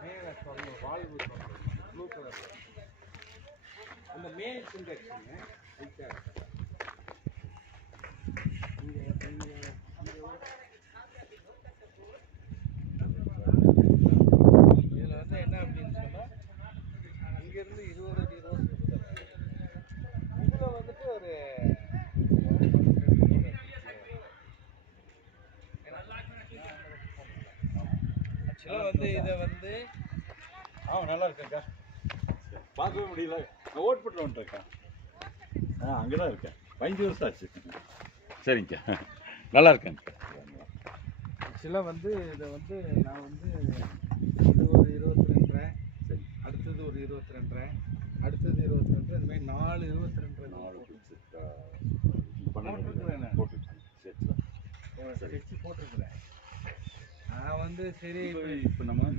மேலே சொல்லணும் வால்வு சொல்லணும் ப்ளூ கலர் அந்த மேல் சிண்டெக்ஸுங்க இதில் வந்து என்ன அப்படின்னு சொன்னால் இங்கேருந்து 20 அடி ரோஸ் இதில் வந்துட்டு ஒரு ஆக்சுவலாக வந்து இதை வந்து நல்லா இருக்கேன்க்கா பார்க்கவே முடியல நான் ஓட்பட்டு வந்துட்டேன்க்கா அங்கே தான் இருக்கேன் 15 வருஷம் ஆச்சு சரிங்கக்கா நல்லா இருக்கேன் ஆக்சுவலாக வந்து இதை வந்து நான் வந்து இது ஒரு 22 சரி அடுத்தது ஒரு 22 அடுத்தது 22 இந்த மாதிரி 4 22 போட்டிருக்கிறேன் போட்டுருக்கேன் சரி ஸ்கெட்சு போட்டிருக்கிறேன் நான் வந்து சரி இப்போ நம்ம